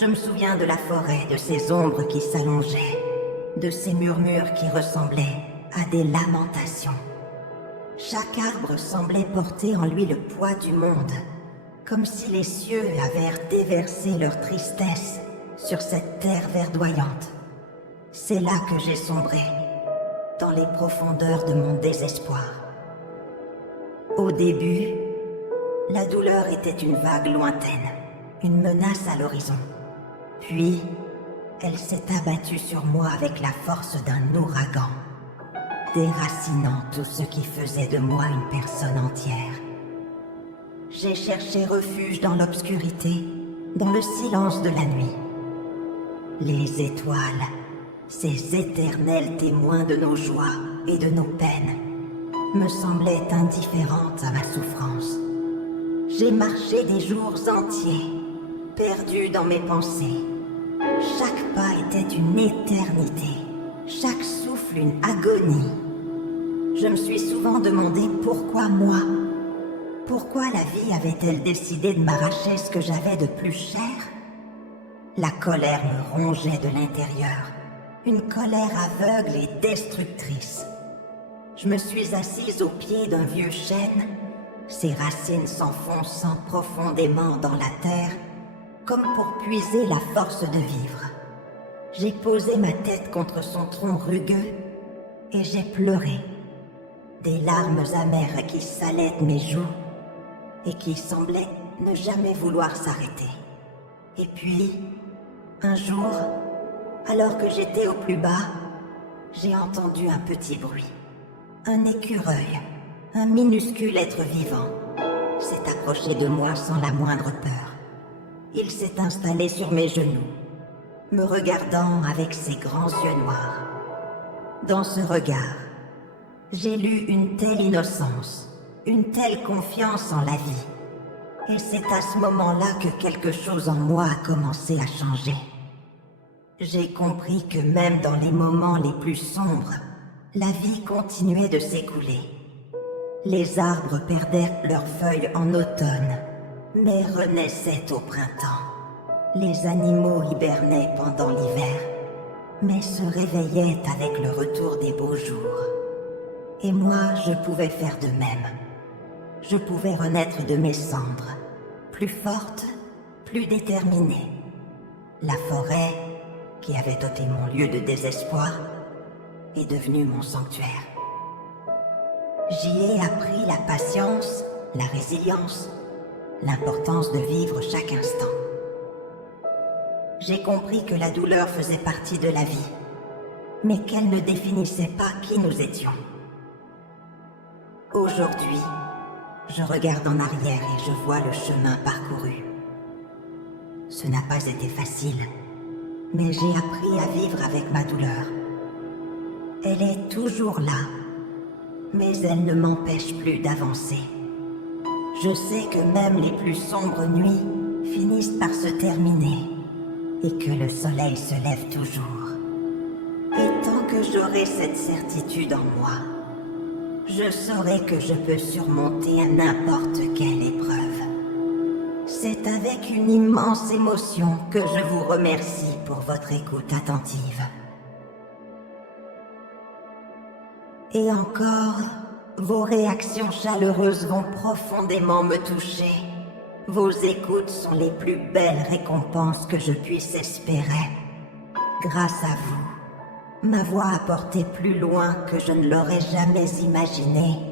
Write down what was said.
Je me souviens de la forêt, de ces ombres qui s'allongeaient, de ces murmures qui ressemblaient à des lamentations. Chaque arbre semblait porter en lui le poids du monde, comme si les cieux avaient déversé leur tristesse sur cette terre verdoyante. C'est là que j'ai sombré, dans les profondeurs de mon désespoir. Au début, la douleur était une vague lointaine, une menace à l'horizon. Puis, elle s'est abattue sur moi avec la force d'un ouragan, déracinant tout ce qui faisait de moi une personne entière. J'ai cherché refuge dans l'obscurité, dans le silence de la nuit. Les étoiles, ces éternels témoins de nos joies et de nos peines, me semblaient indifférentes à ma souffrance. J'ai marché des jours entiers, perdu dans mes pensées. Chaque pas était une éternité, chaque souffle une agonie. Je me suis souvent demandé pourquoi moi. Pourquoi la vie avait-elle décidé de m'arracher ce que j'avais de plus cher? La colère me rongeait de l'intérieur, une colère aveugle et destructrice. Je me suis assise au pied d'un vieux chêne, ses racines s'enfonçant profondément dans la terre, comme pour puiser la force de vivre. J'ai posé ma tête contre son tronc rugueux et j'ai pleuré. Des larmes amères qui salaient mes joues et qui semblaient ne jamais vouloir s'arrêter. Et puis, un jour, alors que j'étais au plus bas, j'ai entendu un petit bruit. Un écureuil, un minuscule être vivant, s'est approché de moi sans la moindre peur. Il s'est installé sur mes genoux, me regardant avec ses grands yeux noirs. Dans ce regard, j'ai lu une telle innocence, une telle confiance en la vie. Et c'est à ce moment-là que quelque chose en moi a commencé à changer. J'ai compris que même dans les moments les plus sombres, la vie continuait de s'écouler. Les arbres perdaient leurs feuilles en automne, mais renaissaient au printemps. Les animaux hibernaient pendant l'hiver, mais se réveillaient avec le retour des beaux jours. Et moi, je pouvais faire de même. Je pouvais renaître de mes cendres, plus forte, plus déterminée. La forêt, qui avait ôté mon lieu de désespoir, est devenue mon sanctuaire. J'y ai appris la patience, la résilience, l'importance de vivre chaque instant. J'ai compris que la douleur faisait partie de la vie, mais qu'elle ne définissait pas qui nous étions. Aujourd'hui, je regarde en arrière et je vois le chemin parcouru. Ce n'a pas été facile, mais j'ai appris à vivre avec ma douleur. Elle est toujours là, mais elle ne m'empêche plus d'avancer. Je sais que même les plus sombres nuits finissent par se terminer et que le soleil se lève toujours. Et tant que j'aurai cette certitude en moi, je saurai que je peux surmonter n'importe quelle épreuve. C'est avec une immense émotion que je vous remercie pour votre écoute attentive. Et encore, vos réactions chaleureuses vont profondément me toucher. Vos écoutes sont les plus belles récompenses que je puisse espérer. Grâce à vous, ma voix a porté plus loin que je ne l'aurais jamais imaginé.